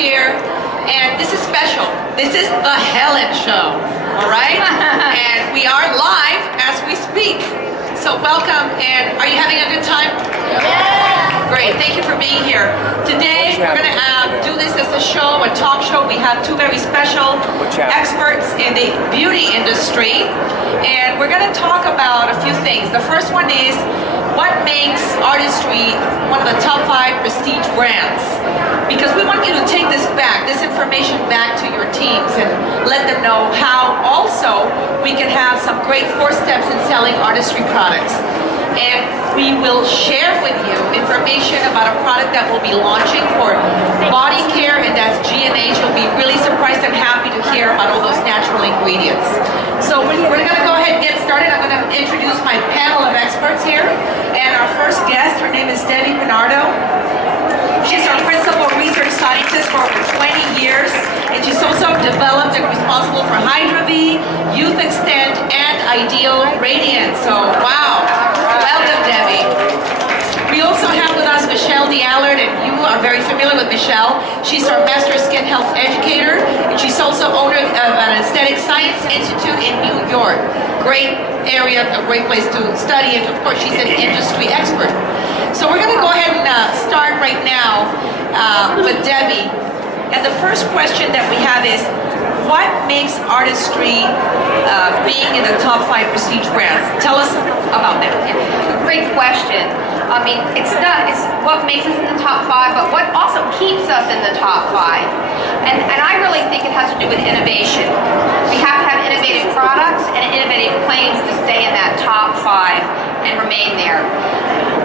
here, and this is special. This is the Helen Show, all right? And we are live as we speak. So welcome, and are you having a good time? Yeah. Great, thank you for being here. Today we're going to do this as a show, a talk show. We have two very special experts in the beauty industry, and we're going to talk about a few things. The first one is what makes artistry one of the top 5 prestige brands. Because we want you to take this information back to your teams and let them know how also we can have some great 4 steps in selling artistry products. And we will share with you information about a product that we'll be launching for body care, and that's G&H. You'll be really surprised and happy to hear about all those natural ingredients. So we're going to go ahead and get started. I'm going to introduce my panel of experts here. And our first guest, her name is David Bernardo. She's our principal research scientist for over 20 years, and she's also developed and responsible for Hydra V, Youth Extend, and Ideal Radiance. So, wow. Welcome, Debbie. We also have with us Michelle D'Allard, and you are very familiar with Michelle. She's our Master Skin Health Educator, and she's also owner of an Aesthetic Science Institute in New York. Great area, a great place to study, and of course she's an industry expert. So we're going to go ahead and start right now with Debbie. And the first question that we have is, what makes artistry being in the top 5 prestige brands? Tell us about that. Great question. I mean, it's what makes us in the top 5, but what also keeps us in the top 5. And I really think it has to do with innovation. We have to have innovative products and innovative claims to stay in that top 5 and remain there.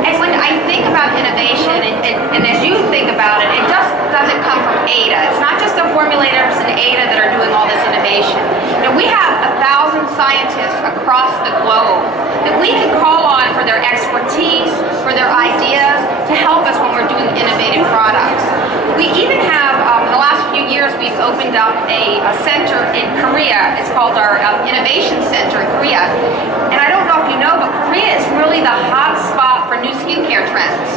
And when I think about innovation, and as you think about it, it just doesn't come from Ada. It's not just the formulators in Ada that are doing all this innovation. You know, we have 1,000 scientists across the globe that we can call on for their expertise, for their ideas, to help us when we're doing innovative products. We even have, in the last few years, we've opened up a center in Korea. It's called our Innovation Center in Korea. And I don't know if you know, but Korea is really the hot spot for new skincare trends.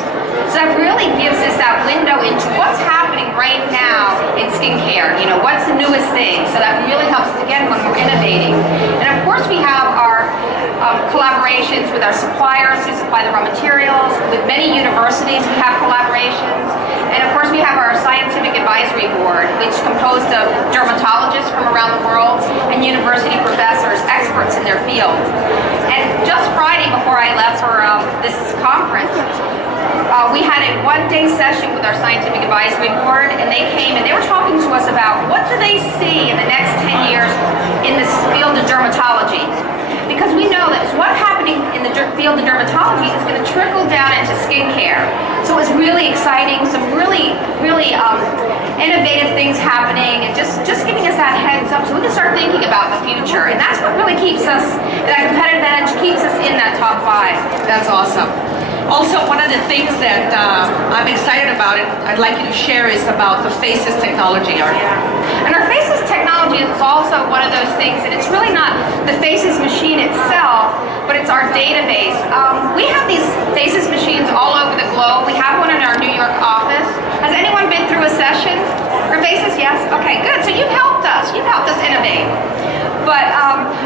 So that really gives us that window into what's happening right now in skincare. You know, what's the newest thing? So that really helps us again when we're innovating. And of course we have our collaborations with our suppliers who supply the raw materials. With many universities we have collaborations. And of course we have our scientific advisory board, which is composed of dermatologists from around the world and university professors, experts in their field. And just Friday before I left for this conference, we had a one-day session with our scientific advisory board, and they came and they were talking to us about what do they see in the next 10 years in this field of dermatology. Because we know that what's happening in the field of dermatology is going to trickle down into skincare. So it's really exciting, some really innovative things happening, and just giving us that heads up so we can start thinking about the future. And that's what really keeps us, that competitive edge keeps us in that top 5. That's awesome. Also, one of the things that I'm excited about, and I'd like you to share, is about the Faces technology, Art. And our Faces technology is also one of those things, and it's really not the Faces machine itself, but it's our database. We have these Faces machines all over the globe. We have one in our New York office. Has anyone been through a session for Faces? Yes? Okay, good. So you've helped us. You've helped us innovate. But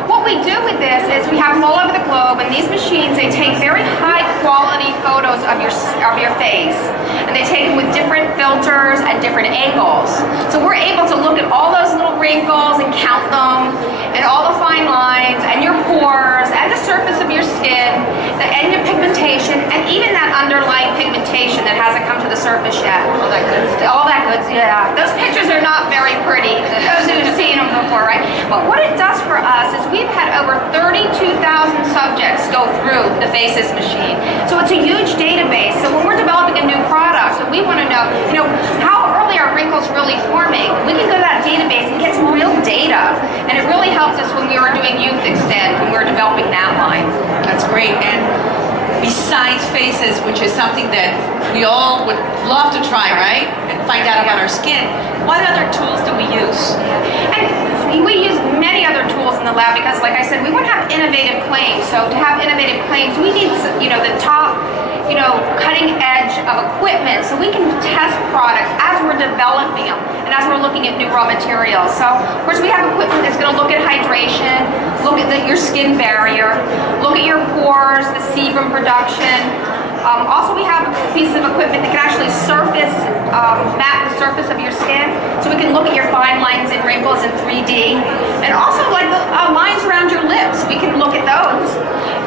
what we do with this is we have them all over the globe, and these machines, they take very high quality photos of your face, and they take them with different filters and different angles. So we're able to look at all those little wrinkles and count them, and all the fine lines, and your pores, and the surface of your skin, and your pigmentation, and even that underlying pigmentation that hasn't come to the surface yet. All that good stuff. All that good, yeah. Those pictures are not very pretty, those who've seen them before, right? But what it does for us is we've had over 32,000 subjects go through the Faces machine. So it's a huge database. So when we're developing a new product, so we want to know, how early are wrinkles really forming? We can go to that database and get some real data. And it really helped us when we were doing Youth Extend, when we were developing that line. That's great. And besides Faces, which is something that we all would love to try, right? And find out about our skin, what other tools do we use? And we use many other tools in the lab because, like I said, we want to have innovative claims. So to have innovative claims, we need, the top, cutting edge of equipment so we can test products as we're developing developing them, and as we're looking at new raw materials. So, of course, we have equipment that's going to look at hydration, look at your skin barrier, look at your pores, the sebum production. Also, we have pieces of equipment that can actually map the surface of your skin, so we can look at your fine lines and wrinkles in 3D, and also like the lines around your lips, we can look at those.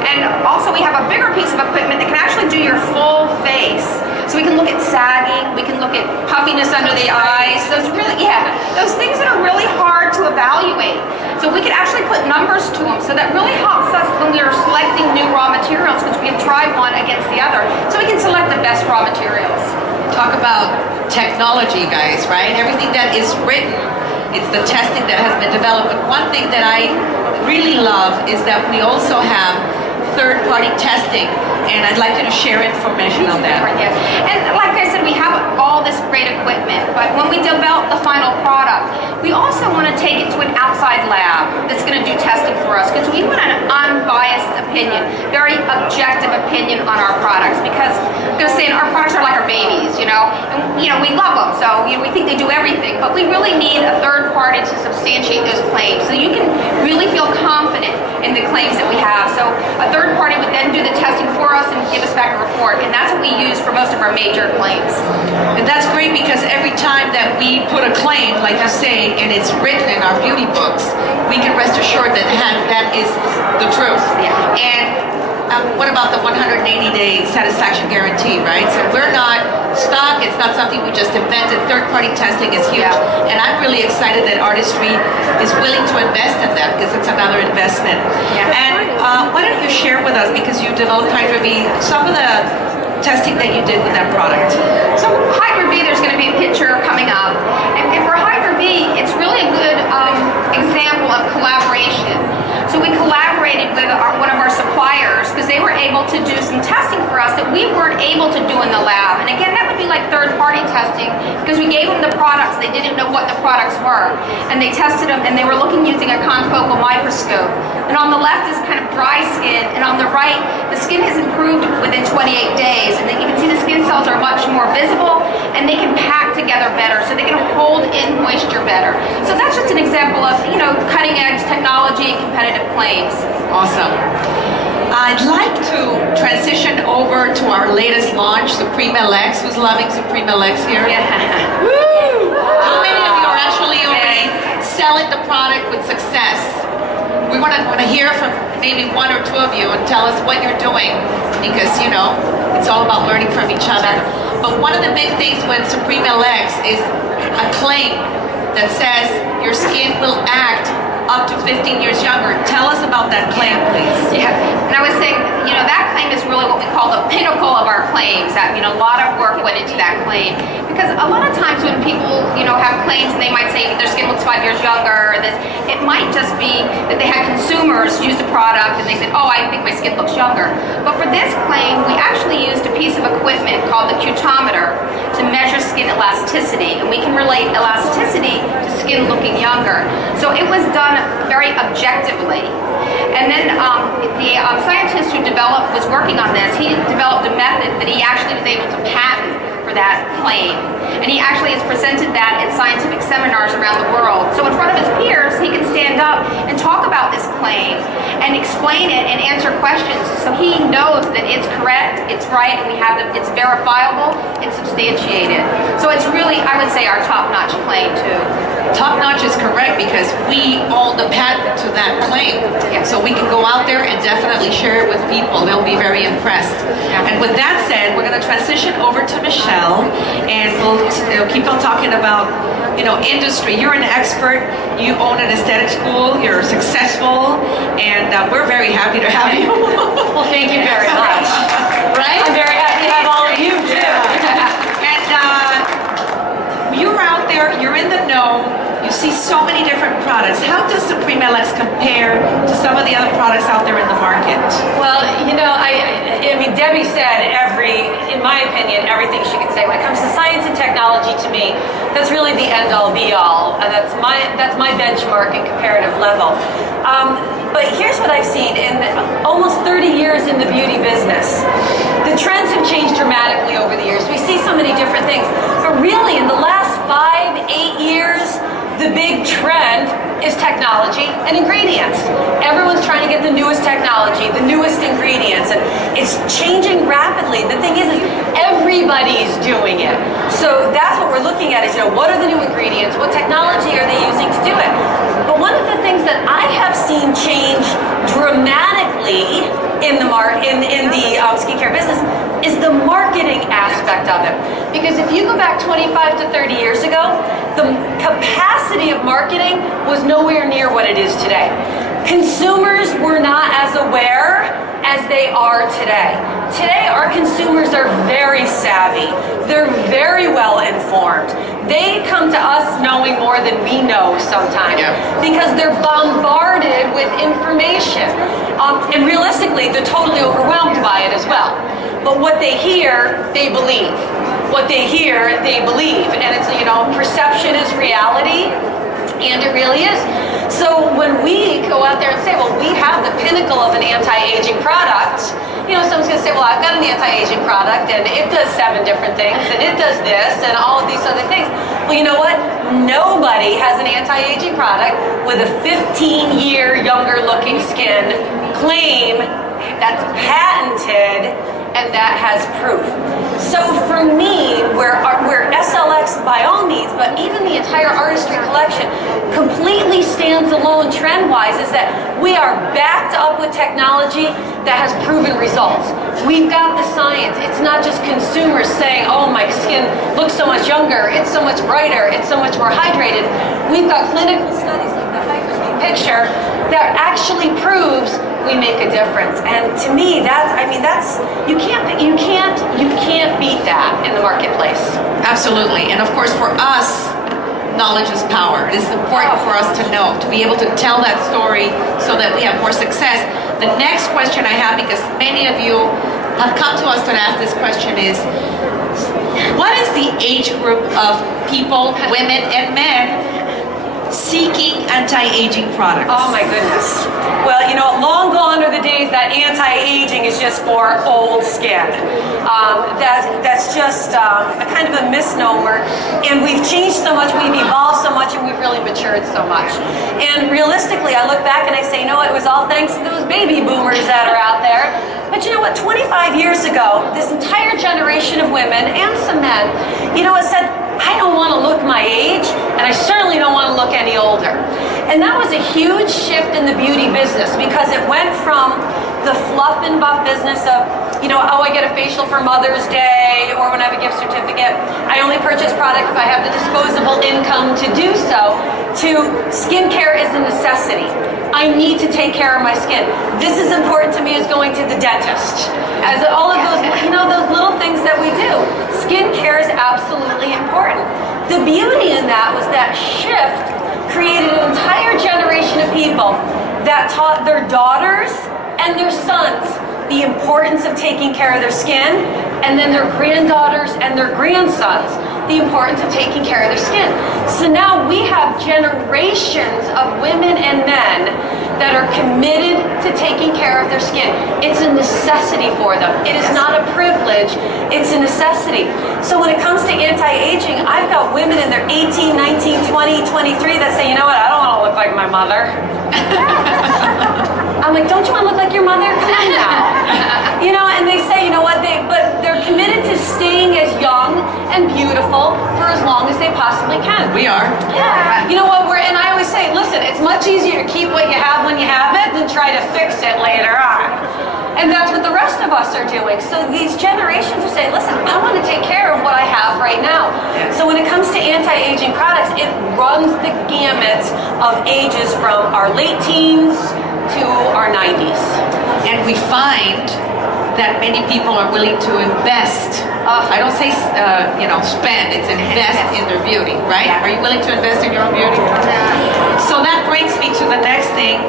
And also, we have a bigger piece of equipment that can actually do your full face. So we can look at sagging, we can look at puffiness under the eyes, those things that are really hard to evaluate. So we can actually put numbers to them, so that really helps us when we are selecting new raw materials, because we can try one against the other, so we can select the best raw materials. Talk about technology, guys, right? Everything that is written, it's the testing that has been developed. But one thing that I really love is that we also have third-party testing, and I'd like you to share information on that. And like I said, we have all this great equipment, but when we develop the final product, we also want to take it to an outside lab that's going to do testing for us, because we want an unbiased opinion, very objective opinion on our products, because I'm going to say our products are like our babies, and we love them, so we think they do everything, but we really need a third party to substantiate those claims, so you can really feel confident in the claims that we have. So a third party would then do the testing for us and give us back a report, and that's what we use for most of our major claims. And that's great, because every time that we put a claim, like you say, and it's written in our beauty books, we can rest assured that that is the truth. Yeah. And what about the 180-day satisfaction guarantee, right? So we're not stock, it's not something we just invented. Third-party testing is huge. Yeah. And I'm really excited that Artistry is willing to invest in that, because it's another investment. Yeah. And why don't you share with us, because you developed Hydra V, some of the testing that you did with that product? So Hydra V, there's going to be a picture coming up. And for Hydra V, it's really a good example of collaboration. So we collaborated with one of our suppliers, because they were able to do some testing for us that we weren't able to do in the lab. And again, that would be like third-party testing, because we gave them the products, they didn't know what the products were, and they tested them, and they were looking using a confocal microscope. And on the left is kind of dry skin, and on the right, the skin has improved within 28 days, and then you can see the skin cells are much more visible, and they can pack together better, so they can hold in moisture better. So that's just an example of, cutting-edge technology and competitive claims. Awesome. I'd like to transition over to our latest launch, Supreme LX. Who's loving Supreme LX here? Yeah. Woo! How many of you are actually already selling the product with success? We want to hear from maybe one or two of you and tell us what you're doing, because it's all about learning from each other. But one of the big things with Supreme LX is a claim that says your skin will act up to 15 years younger. Tell us about that claim, please. Yeah, and I would say, that claim is really what we call the pinnacle of our claims. That, a lot of work went into that claim. Because a lot of times when people, have claims, and they might say their skin looks 5 years younger, or this, it might just be that they had consumers use the product and they said, oh, I think my skin looks younger. But for this claim, we actually used a piece of equipment called the cutometer to measure skin elasticity, and we can relate elasticity to skin looking younger. So it was done very objectively. And then the scientist who was working on this, he developed a method that he actually was able to patent for that claim. And he actually has presented that at scientific seminars around the world. So in front of his peers, he can stand up and talk about this claim and explain it and answer questions. So he knows that it's correct, it's right, and it's verifiable, it's substantiated. So it's really, I would say, our top-notch claim too. Top-notch is correct, because we own the patent to that claim. Yeah. So we can go out there and definitely share it with people. They'll be very impressed. Yeah. And with that said, we're going to transition over to Michelle, and we'll keep on talking about industry. You're an expert. You own an aesthetic school. You're successful, and we're very happy to have you. Well, thank you very much. Right? I'm very happy to have all of you too. And you're out there. You're in the know. You see so many different products. How does Supreme LX compare to some of the other products out there in the market? Well, I mean, Debbie said in my opinion, everything she could say. When it comes to science and technology, to me, that's really the end-all, be-all. That's my benchmark and comparative level. But here's what I've seen in almost 30 years in the beauty business. The trends have changed dramatically over the years. We see so many different things. But really, in the last 5 big trend is technology and ingredients. Everyone's trying to get the newest technology, the newest ingredients, and it's changing rapidly. The thing is everybody's doing it. So that's what we're looking at is, what are the new ingredients? What technology are they using to do it? But one of the things that I have seen change dramatically in the skincare business is the marketing aspect of it. Because if you go back 25 to 30 years ago, the capacity of marketing was nowhere near what it is today. Consumers were not as aware as they are today. Today, our consumers are very savvy. They're very well informed. They come to us knowing more than we know sometimes because they're bombarded with information. And realistically, they're totally overwhelmed by it as well. But what they hear, they believe. What they hear, they believe. And it's, perception is reality. And it really is. So when we go out there and say, well, we have the pinnacle of an anti-aging product, someone's going to say, well, I've got an anti-aging product and it does 7 different things and it does this and all of these other things. Well, you know what? Nobody has an anti-aging product with a 15-year younger looking skin claim that's patented and that has proof. So for me, where SLX by all means, but even the entire artistry collection completely stands alone trend-wise is that we are backed up with technology that has proven results. We've got the science. It's not just consumers saying, oh, my skin looks so much younger, it's so much brighter, it's so much more hydrated. We've got clinical studies like the Hyperspeed picture that actually proves we make a difference. And to me, that's you can't beat that in the marketplace. Absolutely. And of course, for us, knowledge is power. It is important for us to know, to be able to tell that story so that we have more success. The next question I have, because many of you have come to us to ask this question, is what is the age group of people, women and men, seeking anti-aging products? Oh my goodness. Well, long gone are the days that anti-aging is just for old skin. That's just a kind of a misnomer. And we've changed so much, we've evolved so much, and we've really matured so much. And realistically, I look back and I say, it was all thanks to those baby boomers that are out there. But you know what, 25 years ago, this entire generation of women and some men, said, I don't want to look my age, and I certainly don't want to look any older. And that was a huge shift in the beauty business because it went from the fluff and buff business of, I get a facial for Mother's Day or when I have a gift certificate. I only purchase product if I have the disposable income to do so, to skincare is a necessity. I need to take care of my skin. This is important to me as going to the dentist. As all of those, those little things that we do. Skincare is absolutely important. The beauty in that was that shift created an entire generation of people that taught their daughters and their sons the importance of taking care of their skin, and then their granddaughters and their grandsons the importance of taking care of their skin. So now we have generations of women and men that are committed to taking care of their skin. It's a necessity for them. It is not a privilege, it's a necessity. So when it comes to anti-aging, I've got women in their 18, 19, 20, 23 that say, I don't want to look like my mother. I'm like, don't you want to look like your mother? Come on now. And they say, but they're committed to staying as young and beautiful for as long as they possibly can. We are. Yeah. And I always say, listen, it's much easier to keep what you have when you have it than try to fix it later on. And that's what the rest of us are doing. So these generations are saying, listen, I want to take care of what I have right now. Yes. So when it comes to anti-aging products, it runs the gamut of ages from our late teens to our 90s. And we find that many people are willing to invest. I don't say, spend, it's invest in their beauty, right? Are you willing to invest in your own beauty? So that brings me to the next thing.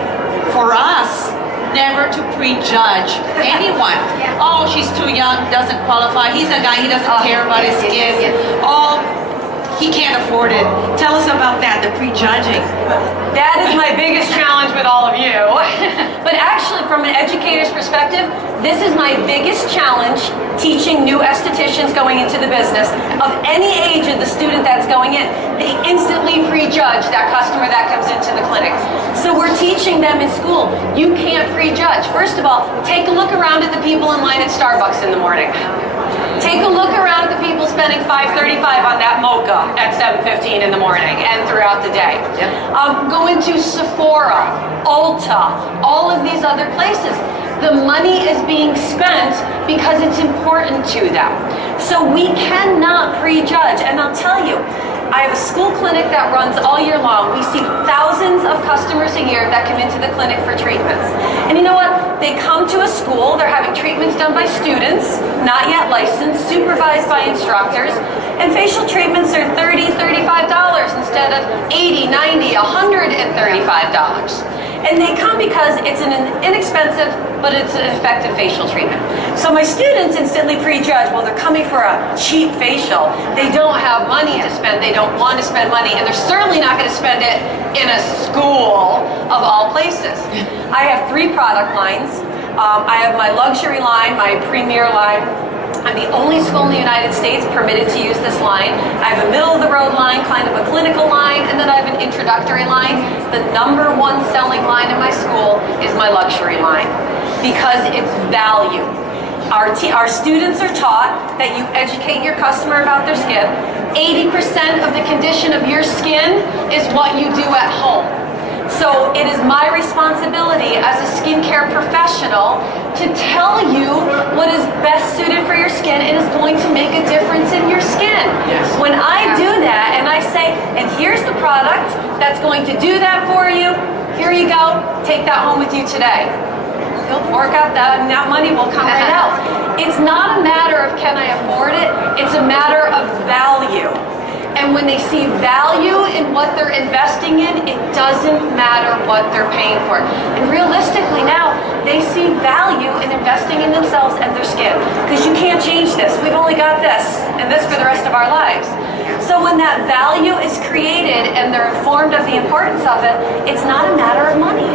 For us, never to prejudge anyone. She's too young, doesn't qualify. He's a guy, he doesn't care about his skin. He he can't afford it. Tell us about that, the prejudging. That is my biggest challenge with all of you. But actually, from an educator's perspective, this is my biggest challenge teaching new estheticians going into the business of any age of the student that's going in. They instantly prejudge that customer that comes into the clinic. So we're teaching them in school, you can't prejudge. First of all, take a look around at the people in line at Starbucks in the morning. Take a look around at the people spending $5.35 on that mocha at 7:15 in the morning and throughout the day. Go into Sephora, Ulta, all of these other places. The money is being spent because it's important to them. So we cannot prejudge. And I'll tell you, I have a school clinic that runs all year long. We see thousands of customers a year that come into the clinic for treatments. And you know what? They come to a school, they're having treatments done by students, not yet licensed, supervised by instructors, and facial treatments are $30, $35 instead of $80, $90, $135. And they come because it's an inexpensive, but it's an effective facial treatment. So my students instantly prejudge, well, they're coming for a cheap facial. They don't have money to spend. They don't want to spend money. And they're certainly not going to spend it in a school of all places. I have 3 product lines. I have my luxury line, my premier line. I'm the only school in the United States permitted to use this line. I have a middle-of-the-road line, kind of a clinical line, and then I have an introductory line. The #1 selling line in my school is my luxury line because it's value. Our students are taught that you educate your customer about their skin. 80% of the condition of your skin is what you do at home. So it is my responsibility as a skincare professional to tell you what is best suited for your skin and is going to make a difference in your skin. Yes. When I do that and I say, and here's the product that's going to do that for you, here you go, take that home with you today. You'll work out that and that money will come right out. It's not a matter of can I afford it, it's a matter of value. And when they see value in what they're investing in, it doesn't matter what they're paying for. And realistically now, they see value in investing in themselves and their skin. Because you can't change this. We've only got this and this for the rest of our lives. So when that value is created and they're informed of the importance of it, it's not a matter of money.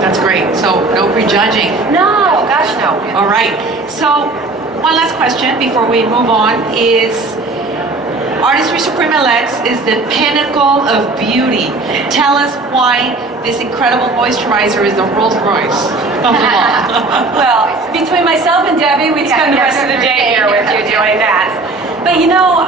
That's great. So no prejudging. No, gosh no. All right. So one last question before we move on is, Artistry Supreme LX is the pinnacle of beauty. Tell us why this incredible moisturizer is the Rolls Royce of them all. Well, between myself and Debbie, we'd spend the rest of the day here with you doing that. But you know,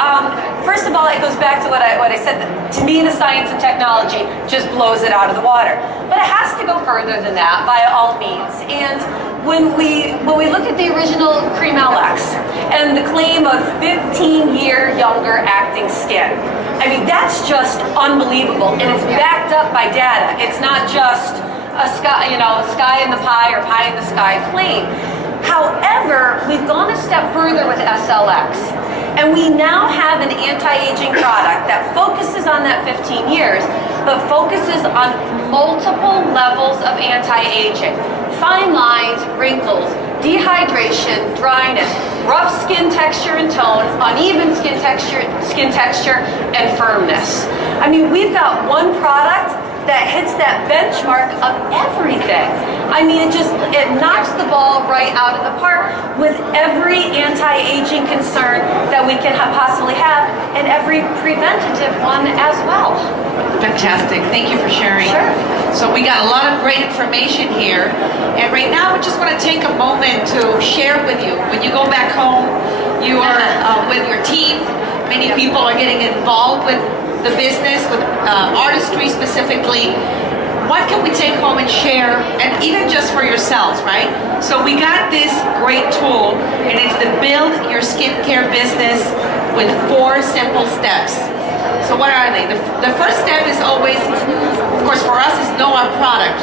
first of all, it goes back to what I said. To me, the science and technology just blows it out of the water. But it has to go further than that, by all means. And when we look at the original Cream LX and the claim of 15-year younger acting skin, I mean, that's just unbelievable, and it's backed up by data. It's not just a sky, sky in the pie or pie in the sky claim. However, we've gone a step further with SLX, and we now have an anti-aging product that focuses on that 15 years, but focuses on multiple levels of anti-aging. Fine lines, wrinkles, dehydration, dryness, rough skin texture and tone, uneven skin texture, and firmness. I mean, we've got one product that hits that benchmark of everything. I mean, it knocks the ball right out of the park with every anti-aging concern that we can possibly have, and every preventative one as well. Fantastic. Thank you for sharing. Sure. So we got a lot of great information here. And right now, we just want to take a moment to share with you. When you go back home, you are with your team. Many people are getting involved with the business, with artistry specifically. What can we take home and share, and even just for yourselves, right? So we got this great tool, and it's to build your skincare business with 4 simple steps. So what are they? The first step is always, of course, for us, is know our product.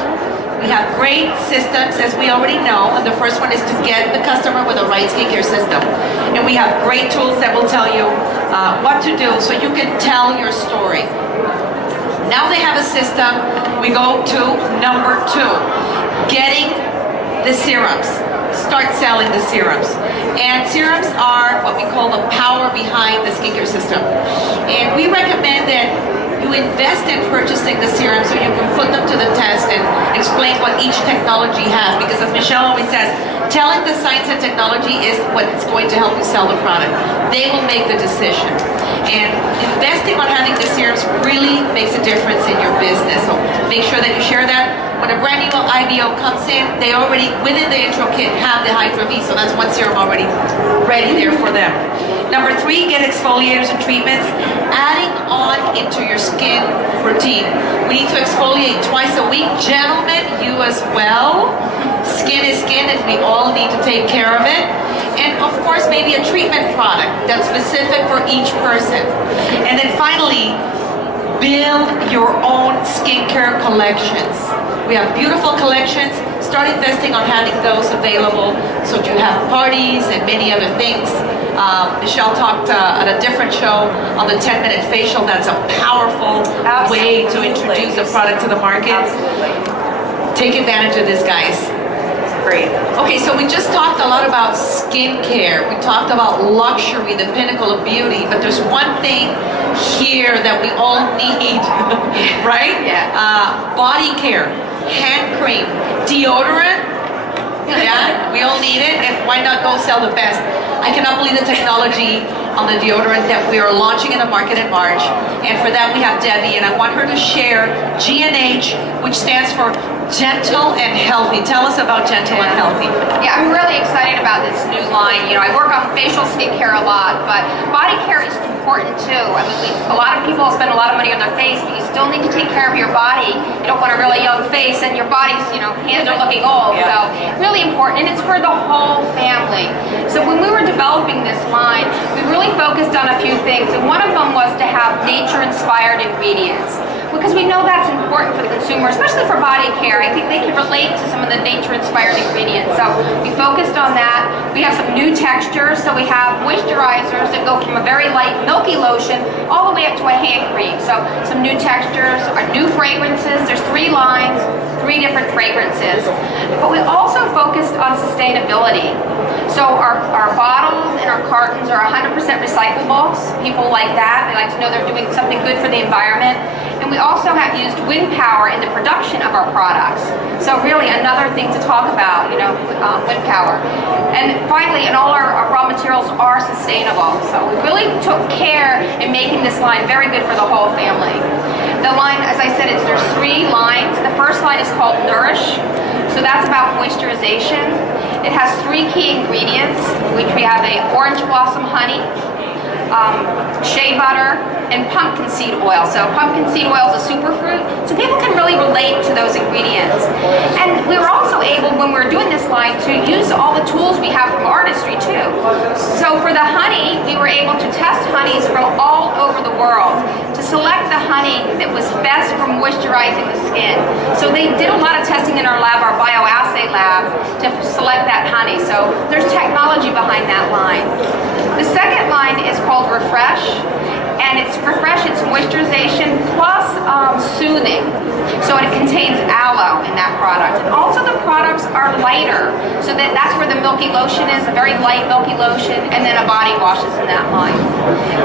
We have great systems, as we already know, and the first one is to get the customer with the right skincare system. And we have great tools that will tell you what to do so you can tell your story. Now they have a system, we go to number 2, getting the serums. Start selling the serums. And serums are what we call the power behind the skincare system. And we recommend that you invest in purchasing the serum so you can put them to the test and explain what each technology has. Because as Michelle always says, telling the science and technology is what's going to help you sell the product. They will make the decision. And investing on having the serums really makes a difference in your business. So make sure that you share that. When a brand new IBO comes in, they already, within the intro kit, have the Hydra V. So that's one serum already ready there for them. Number 3, get exfoliators and treatments. Adding on into your skin routine. We need to exfoliate twice a week. Gentlemen, you as well. Skin is skin and we all need to take care of it. And of course, maybe a treatment product that's specific for each person. And then finally, build your own skincare collections. We have beautiful collections. Start investing on having those available so you have parties and many other things. Michelle talked at a different show on the 10-minute facial. That's a powerful way to introduce a product to the market. Take advantage of this, guys. Great. Okay, so we just talked a lot about skincare. We talked about luxury, the pinnacle of beauty, but there's one thing here that we all need, right? Yeah. Body care, hand cream, deodorant. Yeah, we all need it, and why not go sell the best? I cannot believe the technology on the deodorant that we are launching in the market in March. And for that we have Debbie, and I want her to share G&H, which stands for Gentle and Healthy. Tell us about Gentle and Healthy. Yeah, I'm really excited about this new line. You know, I work on facial skincare a lot, but body care is important too. I mean, a lot of people spend a lot of money on their face, but you still need to take care of your body. You don't want a really young face and your body's, you know, hands are looking old. Yeah. So really important, and it's for the whole family. So when we were developing this line, we really focused on a few things, and one of them was to have nature-inspired ingredients. Because we know that's important for the consumer, especially for body care. I think they can relate to some of the nature-inspired ingredients. So we focused on that. We have some new textures. So we have moisturizers that go from a very light milky lotion all the way up to a hand cream. So some new textures, our new fragrances. There's 3 lines, 3 different fragrances. But we also focused on sustainability. So our bottles and our cartons are 100% recyclable. People like that. They like to know they're doing something good for the environment. And we also have used wind power in the production of our products. So really another thing to talk about, you know, wind power. And finally, and all our raw materials are sustainable. So we really took care in making this line very good for the whole family. The line, as I said, there's 3 lines. The first line is called Nourish. So that's about moisturization. It has 3 key ingredients, which we have a orange blossom honey, shea butter, and pumpkin seed oil. So pumpkin seed oil is a superfruit, so people can really relate to those ingredients. And we were also able, when we were doing this line, to use all the tools we have from artistry too. So for the honey, we were able to test honeys from all over the world to select the honey that was best for moisturizing the skin. So they did a lot of testing in our lab, our bioassay lab, to select that honey. So there's technology behind that line. The second line is called Refresh. And it's refresh, it's moisturization plus soothing. So it contains aloe in that product. And also the products are lighter. So that's where the milky lotion is, a very light milky lotion, and then a body wash is in that line.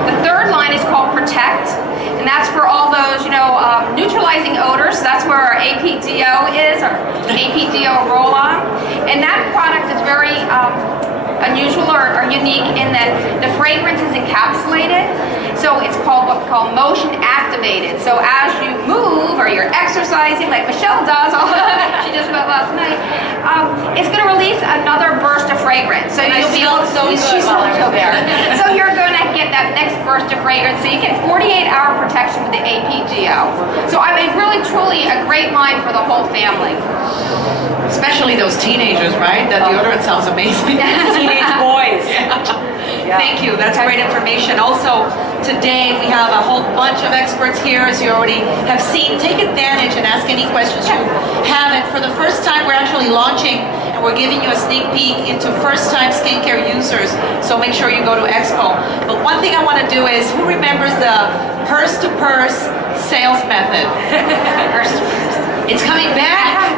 The third line is called Protect. And that's for all those, you know, neutralizing odors. So that's where our APDO is, our APDO roll-on. And that product is very unusual or unique in that the fragrance is encapsulated. So it's called what we call motion activated. So as you move or you're exercising, like Michelle does, she just went last night, it's going to release another burst of fragrance. So you'll be able to So you're going to get that next burst of fragrance. So you get 48-hour protection with the APGO. So I mean, really, truly a great line for the whole family. Especially those teenagers, right? That deodorant sounds amazing. Teenage boys. Yeah. Thank you. That's great information. Also, today we have a whole bunch of experts here, as you already have seen. Take advantage and ask any questions you have. And for the first time, we're actually launching, and we're giving you a sneak peek into first-time skincare users. So make sure you go to Expo. But one thing I want to do is, who remembers the purse-to-purse sales method? It's coming back.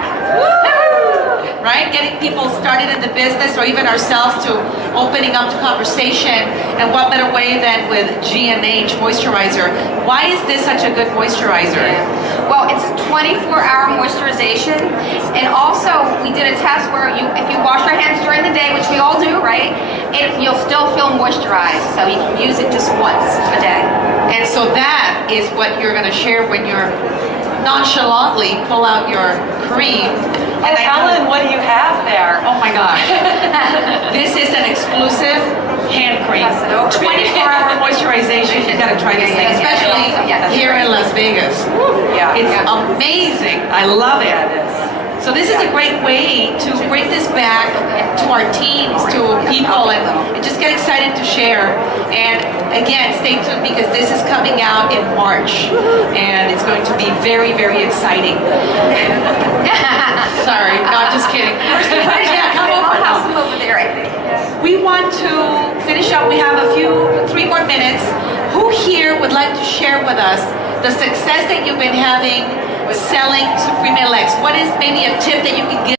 right? Getting people started in the business or even ourselves to opening up to conversation. And what better way than with G&H moisturizer? Why is this such a good moisturizer? Well, it's 24-hour moisturization, and also we did a test where if you wash your hands during the day, which we all do, right, you'll still feel moisturized, so you can use it just once a day. And so that is what you're going to share when you're nonchalantly pull out your cream. And Helen, what do you have there? Oh my gosh. This is an exclusive hand cream. 24-hour moisturization. You gotta try this thing, especially here in Las Vegas. Yeah. It's amazing. I love it. So this is a great way to bring this back to our teams, to people, and just get excited to share. And again, stay tuned because this is coming out in March, and it's going to be very, very exciting. Sorry, no, I'm just kidding. Yeah, come over. I'll house them over there, I think. We want to finish up. We have 3 more minutes. Who here would like to share with us the success that you've been having selling Supreme LX? What is maybe a tip that you can give